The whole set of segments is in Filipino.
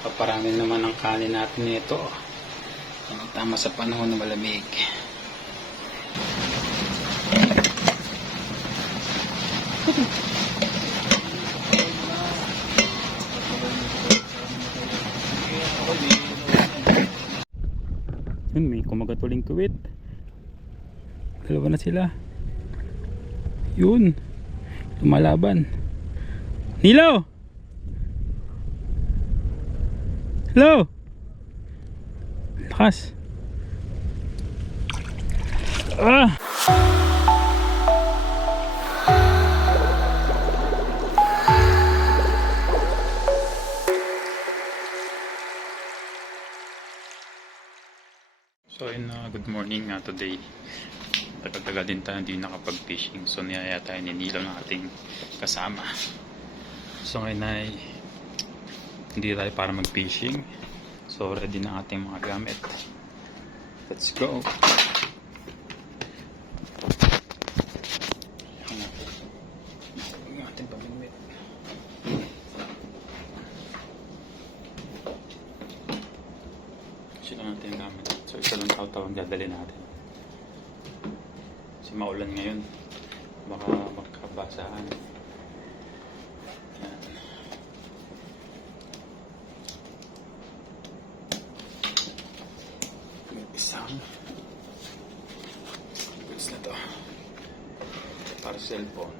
Paparami naman ang kanin natin nito. Tama sa panahon na malamig. Yun, may kumagatuling kuwit. Dalawa na sila. Yun. Lumalaban. Nilo! Hello! Lakas. Ah! So good morning today. Tagal-tagal din tayo hindi nakapag-fishing. So niyaya tayo ni Nilo ng ating kasama. So ngayon ay hindi tayo para mag-fishing. So ready na ating mga gamit. Let's go. Ang ating pamimit. Kasi lang natin yung gamit. So isa lang taw-taw ang dadali natin. Kasi maulan ngayon. Baka magkabasahan. Yan. Isang goods na to para sa cellphone.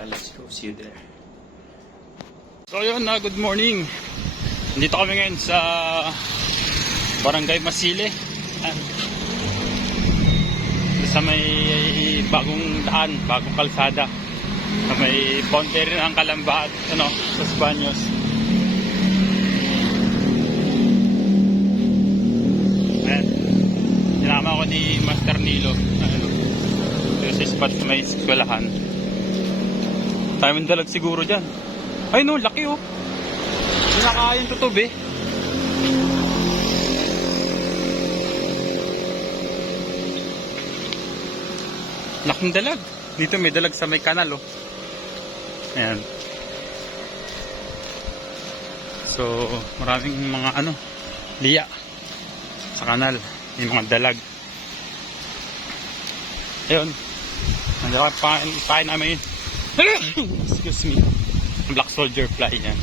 Let's go, see you there. So yun, good morning. Dito kami ngayon sa Barangay Masile. Sa may bagong daan, bagong kalsada. Sa may boundary ng Calamba at Los Baños. Ayan. Sinama ko ni Master Nilo. Dito sa spot na may eskwelahan. Tamang dalag siguro dyan. Ay no, laki oh. Hindi nakakain tutub eh. Laking dalag. Dito may dalag sa may kanal oh. Ayan. So maraming mga liya sa kanal. May mga dalag. Ayun. Nandiyan pa pain namin. Excuse me. Black soldier fly yan.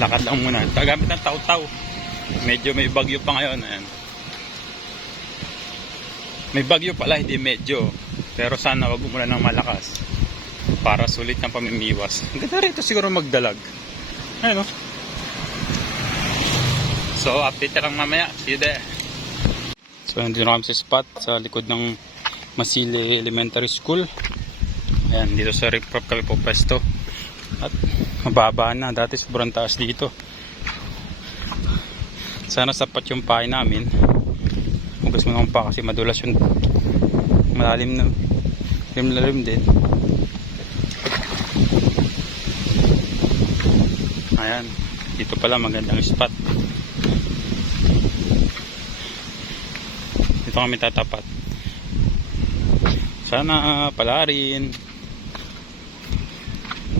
Lakad lang muna. Tagamit ng taw-taw. Medyo may bagyo pa ngayon. Ayan. May bagyo pala, hindi medyo. Pero sana wag umulan ng malakas. Para sulit ng pamimiwas. Ang ganda rito siguro magdalag. Ayun o. So update lang mamaya. See you there. So nandito na kami sa spot. Sa likod ng Masile Elementary School. Ayan, dito sa Riprap kami po pwesto. At mababa na. Dati sobrang taas dito. Sana sapat yung pahay namin. Hugas mo naman pa kasi madulas yung malalim na lalim din. Ayan, dito pala magandang spot. Dito kami tatapat. Sana pala rin.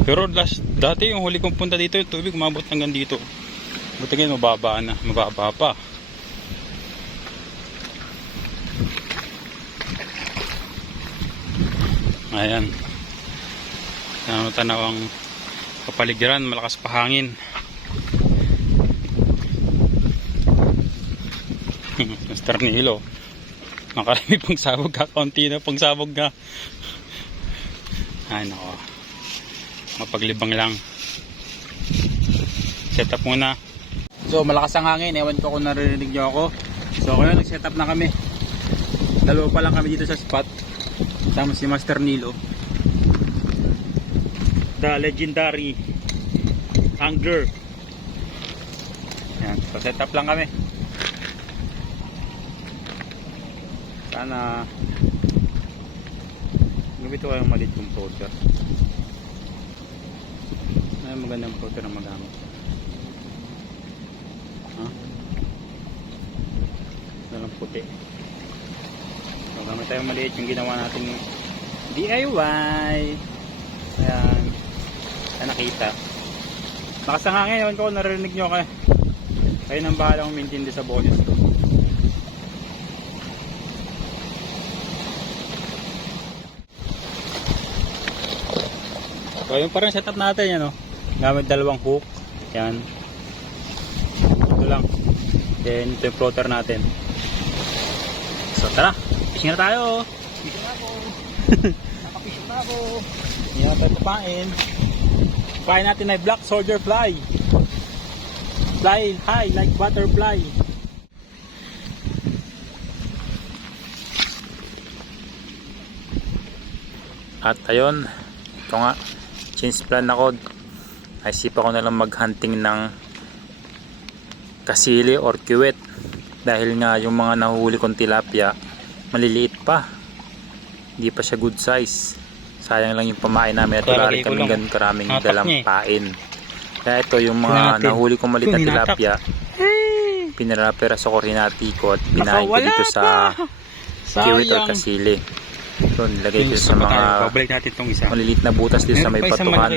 Pero dati yung huli kong punta dito, yung tubig umabot hanggang dito. Buti ngayon mababa na, mababa pa. Ayan. Tanaw ang kapaligiran, malakas pa hangin. Master Nilo. Nakarami pang sabog ka, kaunti na pang sabog ka. Ay nako. Mapaglibang lang. Set up muna. So malakas ang hangin, ewan ko kung naririnig nyo ako. So ngayon nag set up na kami. Dalawa pa lang kami dito sa spot. Sama si Master Nilo. The legendary angler. Yan, so set up lang kami. Sana gamit ko kayong maliit composer. Ay, magandang photo na magamit. Ha? Dalang puti. So, gamit tayo maliit yung ginawa natin DIY. Ayan. Ayan, nakita. Nakasanga ngayon ko, narinig nyo kayo. Kayo nang bahala umintindi sa boses ko. So yung parang setup natin yan, gamit dalawang hook. Yan. Ito lang. Then ito yung floater natin. So tara, fishing na tayo. Fishing na ako. Nakapishing na ako. Hindi na tayo kupain. Kupain natin ay black soldier fly. Fly high like butterfly. At ayun, ito nga, change plan ako. Naisip ako na lang mag-hunting ng kasili or kiwit. Dahil nga yung mga nahuhuli kong tilapia, maliliit pa. Hindi pa siya good size. Sayang lang yung pamain namin at wala rin kaming ganun karaming dalang pain. Kaya ito yung mga nahuli kong maliit na tilapia, pinarapera sa korinati ko at pinain ko dito sa kiwit or kasili. So nilagay ko sa mga maliliit na butas dito sa may patuhan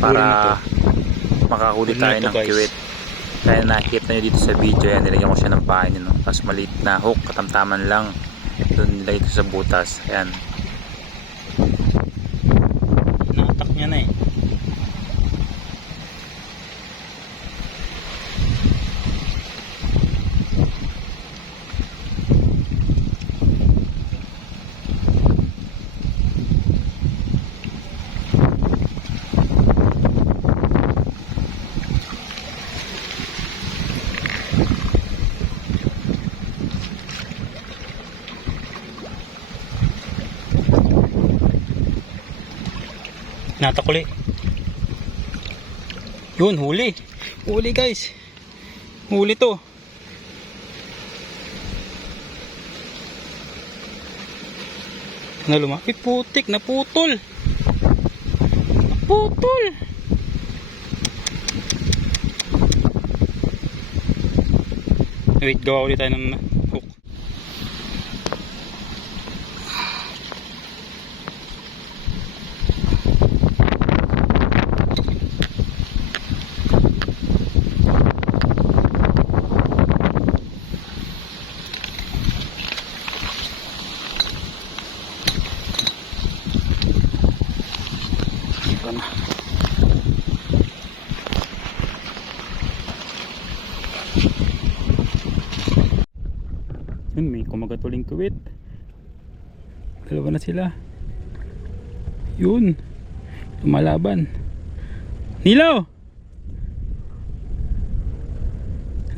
para makahuli tayo ng kiwit. Kaya nakikita nyo dito sa video yan, nilagyan ko siya ng pain, tapos maliit na hook, katamtaman lang, doon nilagay ko sa butas. Ayan, natak niya na eh. Natakuli. Yun, huli. Huli guys. Huli to. Lumaki, putik, naputol. Naputol. Wait, gawa ulit tayo ng hook. Yun, may kumagatuling kuwit. Dalawa na sila. Yun, lumalaban. Nilaw!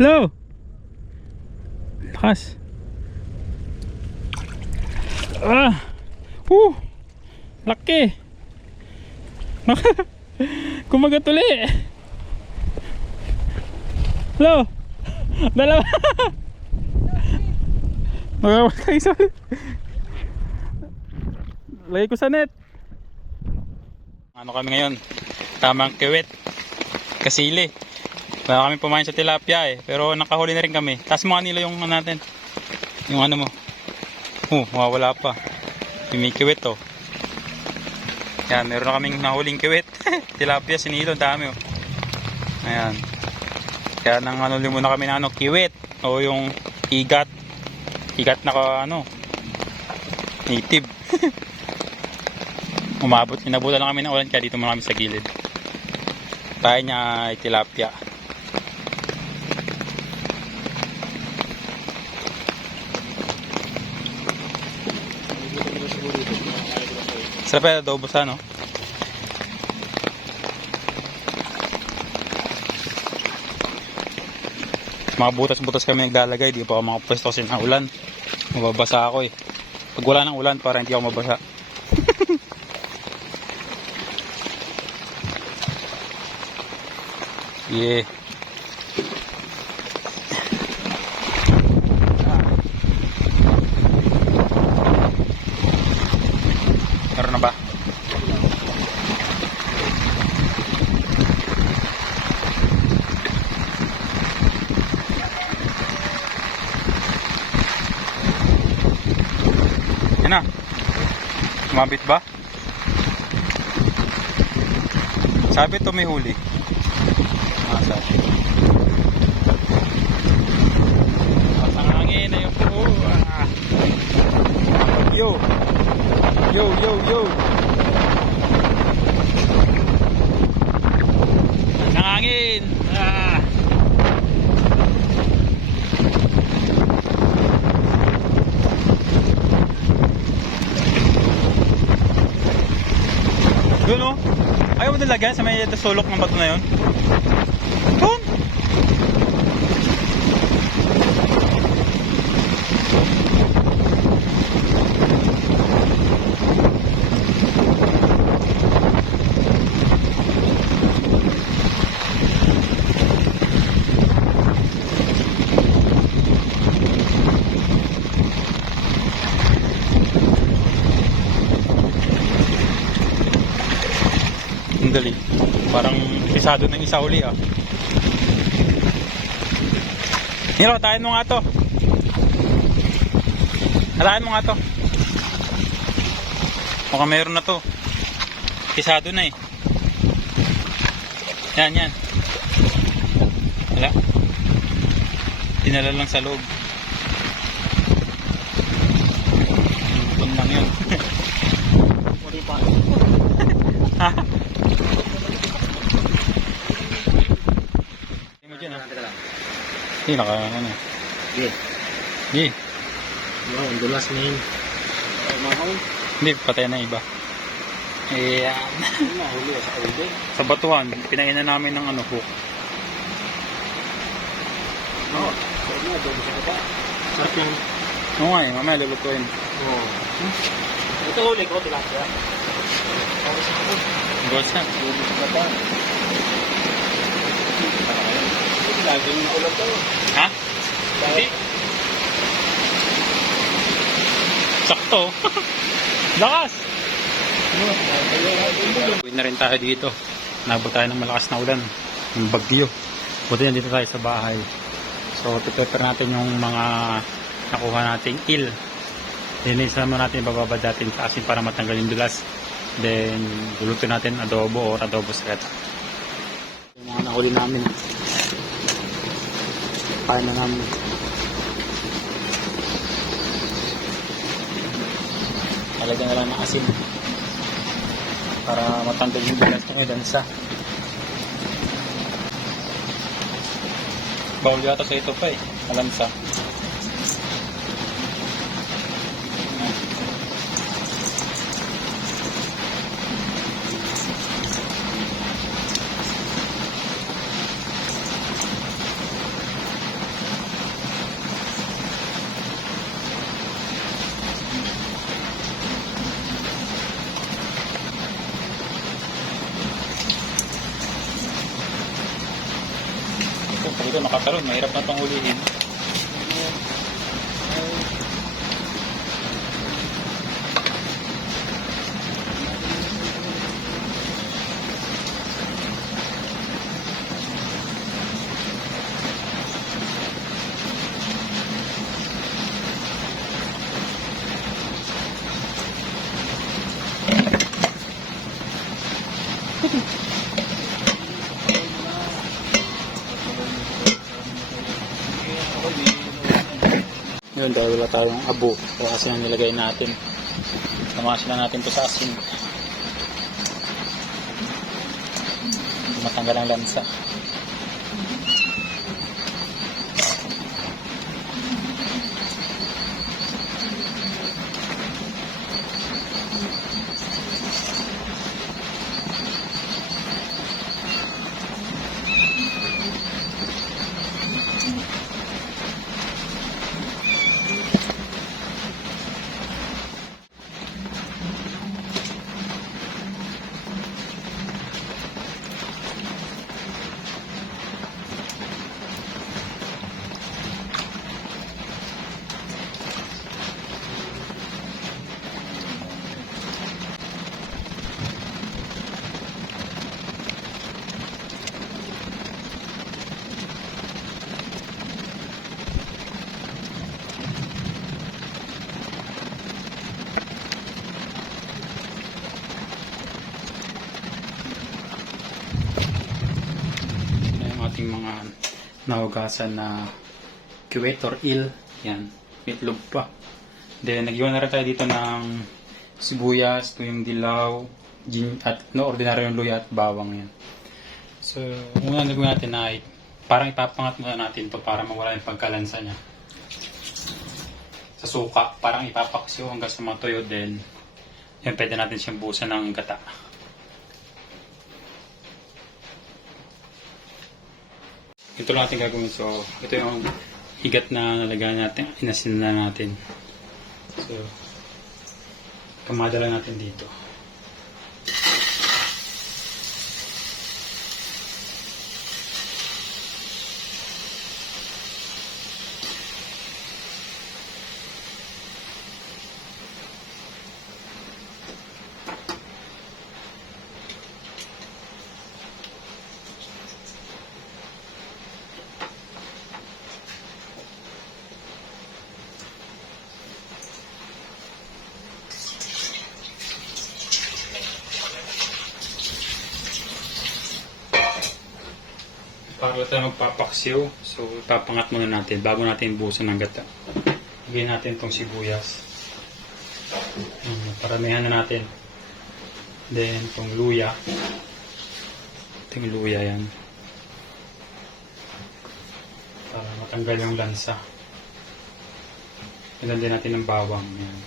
Hello! Lakas. Laki. Kumagatuli. Hello! Dalawa. Magawal kayo sa lagay ko sa net. Ano kami ngayon? Tamang kiwit, kasili. Wala kami pumain sa tilapia eh, pero nakahuli na rin kami. Taas mo kanila yung natin, yung ano mo. Mawawala pa. May kiwit oh. Yan, meron na kaming nahuling kiwit. Tilapia, sinilo, dami oh. Ayan. Kaya nang ano muna kami ng kiwit o yung igat. Igat na native. Inabutan lang kami ng ulan kaya dito muna kami sa gilid. Tayo niya ay tilapia. Sarap yung adobo sa mga butas-butas kami naglalagay, di pa ako makapwesto kasi ng ulan. Mababasa ako eh. Pag wala ng ulan, para hindi ako mabasa. Yeah. Meron na ba? Sumabit ba? Sabit o may huli? Sabit. Ang hangin na yung po. Yo! Yo, yo, yo! Ang hangin! Doon oh! Ayaw mo nilagyan sa may sulok ng bato na yun? Doon! Ang dali. Parang pisado ng isa uli ah. Nilo, tayin mo nga to. Halain mo nga to. Mukhang meron na to. Pisado na eh. Yan, yan. Wala. Dinala lang sa loob. Bukon lang yun. Muli pa. Ha? Hindi mo dyan ah. Hindi, naka ano. Sige. Hindi. Wow, ang dulas na yun. Hindi, patay na iba. Ayan. Huli sa ulo. Sa batuhan, pinainan namin ng ano, hook. Oo. Pwede na, doon sa kata. Sarap yan. Oo nga eh, mamaya lulutuin. Oo. Ito huli ko, tilapia. Okay sa kapag. Gos na. Huli sa kata. Lagi yung ulam to. Ha? Hindi. Sakto. Lakas! Uwi na rin tayo dito. Nabot tayo ng malakas na ulan. Yung bagyo. Buti na dito tayo sa bahay. So, prepare natin yung mga nakuha nating il. Linisan mo natin, bababad natin sa asin para matanggal yung dulas. Then, luluto natin adobo or adobo secreto. Yung mga nahuli namin. Kain na namin. Talagyan na lang ng asin para matanggal yung dulas ng ilansa. Bawal yata sa ito pa eh, alansa. Pag ito nakatalon, mahirap na itong hulihin. Yun, dahil wala tayong abo o asin ang nilagay natin. Tamasin na natin ito sa asin. Matanggal ang lansa. ating mga nahugasan na kiwet or il. Yan, itlog pa. Then, nag-iwan na rin tayo dito ng sibuyas, tuyong dilaw, at ordinaryo yung luya at bawang yan. So, muna gagawin natin ay parang ipapangat muna natin to para mawala yung pagkalansa niya. Sa suka, parang ipapaksiw hanggang sa matuyo din. Yan, pwede natin siyang buhusan ng gata. Ito lang natin gagawin. So, ito yung higat na nalagyan natin, inasin na natin. So, kamadala natin dito. Para tayo magpapaksiw, so ipapangat muna natin bago natin buhusan ng gata. Lagyan natin itong sibuyas. Paramihan na natin. Then itong luya. Itong luya yan. Para matanggal yung lansa. Lagyan din natin ng bawang. Yan.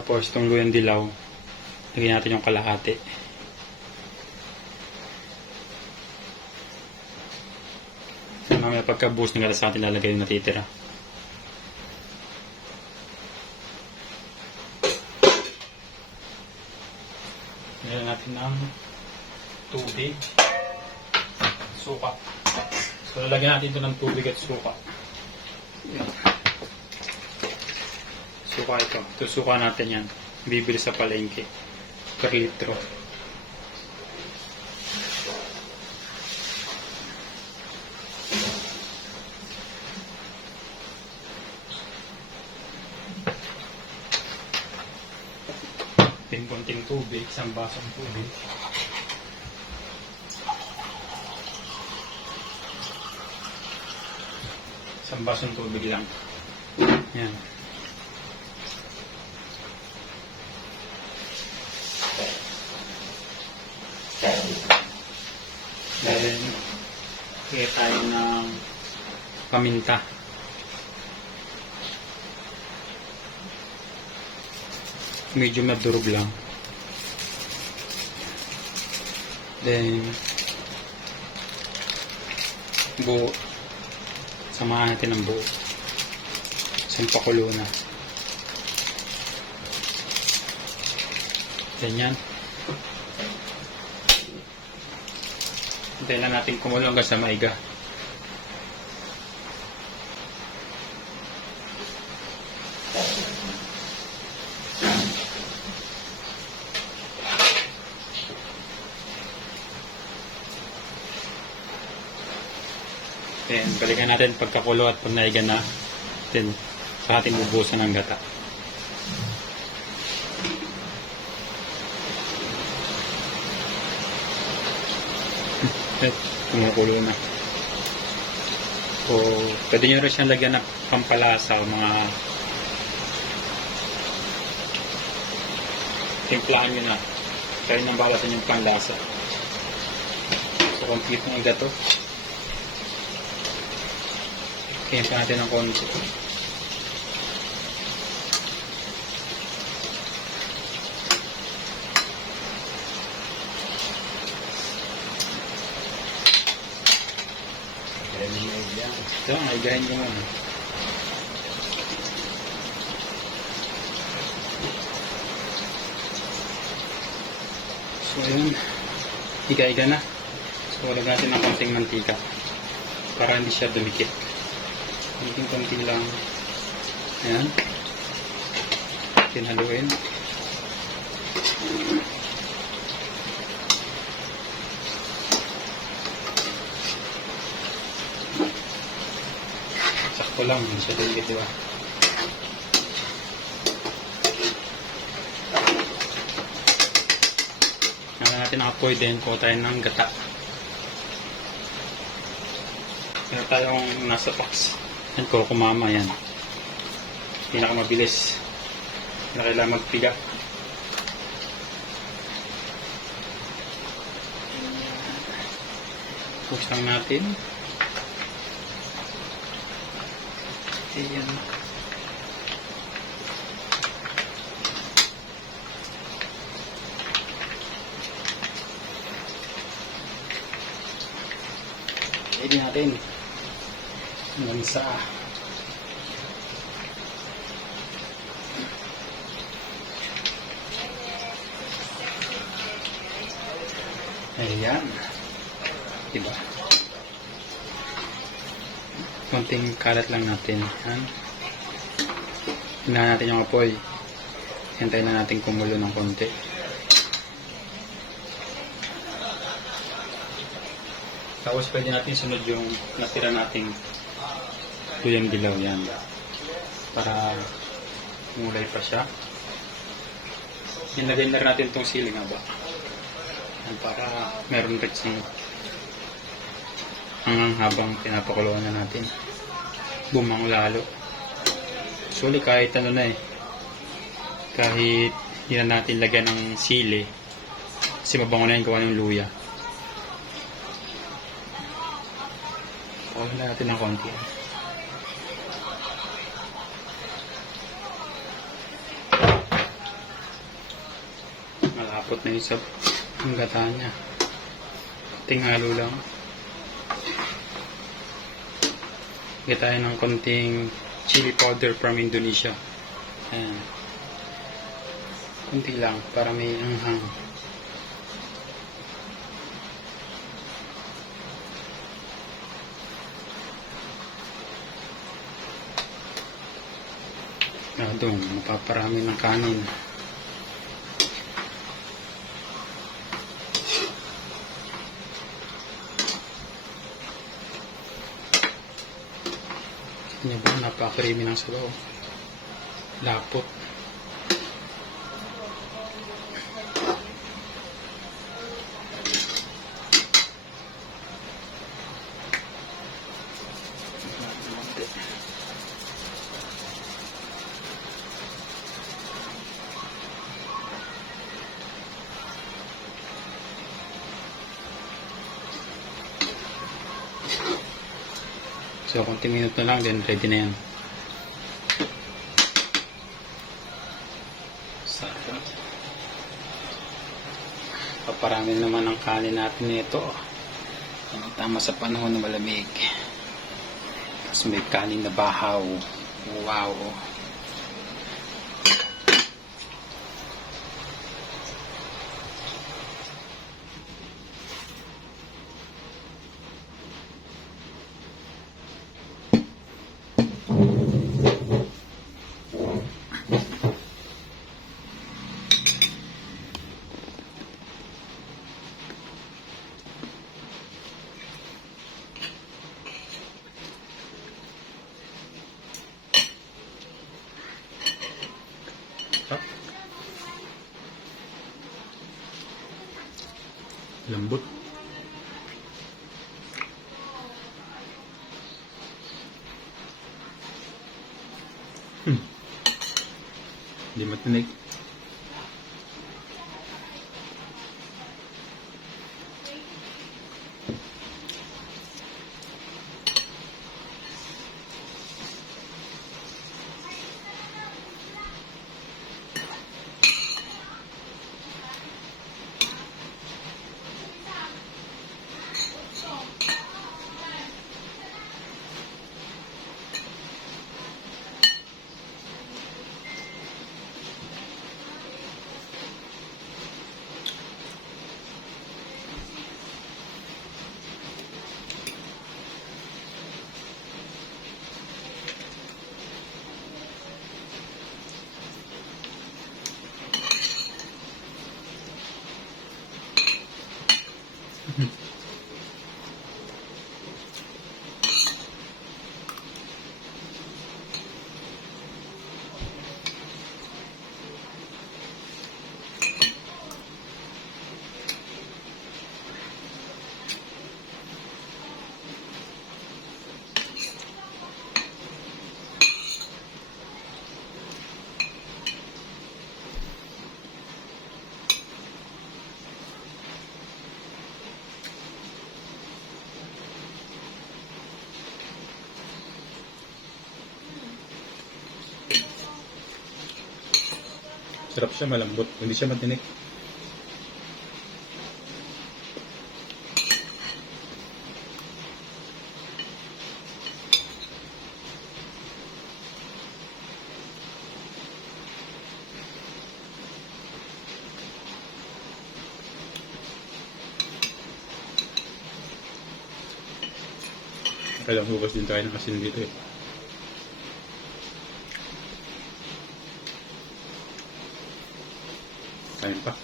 Tapos itong luyang dilaw, lagyan natin yung kalahati. Mamaya pagka-boost ng gatas natin lalagay yung natitira. Lagyan natin ng tubig, suka. So lalagyan natin ito ng tubig at suka. Suka ito. Ito suka natin yan. Bibili sa palengke. Per litro. Konting tubig, isang basong tubig. Isang basong tubig lang. Yan. Then, kaya tayo ng paminta. Medyo madurog lang. Then, buo. Samahan natin ng buo. Isang pakulo na. Ganyan. Hintayin lang natin kumulo hanggang sa maiga. Then, balikan natin pagkakulo at pag naiga na, then, sa ating bubusan ng gata. Kumukulo na. So, pwede nyo rin siyang lagyan ng pampalasa o mga timplahan nyo na. Kaya nang balasan yung panlasa. So, complete na yung gato. Kaya pa natin ng konti. Ito, aigahin ko muna. So, yun. Iga-iga na. So, lagyan natin ng konting mantika para hindi siya dumikit. Konting-konti lang. Ayan. Tinaluin. Sakto lang. Hindi siya dumikit, diba? Ngayon natin nakapoy din po tayo ng gata. Meron tayong nasa box. Yan, Kurkumama yan. Pinakamabilis. Hindi na kailangan magpiga. Push lang natin. Ayan. Ready natin. Hanggang sa ayan. Diba? Konting kalat lang natin. Yan. Hinahan natin yung apoy. Hintayin na natin kumulo ng konti. Tapos pwede natin sunod yung natira nating luyang dilaw yan. Para mulay pa siya. Nilagay na rin natin itong sili nga ba. Yan, para meron rin siyang hanggang habang pinapakuluan na natin. Bumang lalo. Actually kahit ano na eh. Kahit hindi na natin lagyan ng sili. Kasi mabango na yung gawa ng luya. Pakalan natin ng konti. Malapot na yung sa ang gata niya. Tinghalo lang. Lagyan tayo ng konting chili powder from Indonesia. Ayan. Kunti lang para may anghang. Doon, mapaparami ng kanin. Yan ba, napakarami ng sabaw. Lapot. So, konting minute na lang, then ready na yan. Paparami naman ang kanin natin nito. Tama sa panahon na malamig. Tapos may kanin na bahaw. Wow! Lambot. Hindi matinig. Sarap siya, malambot. Hindi siya matinik. Kailang hugas din tayo ng asin dito eh. Kain pa.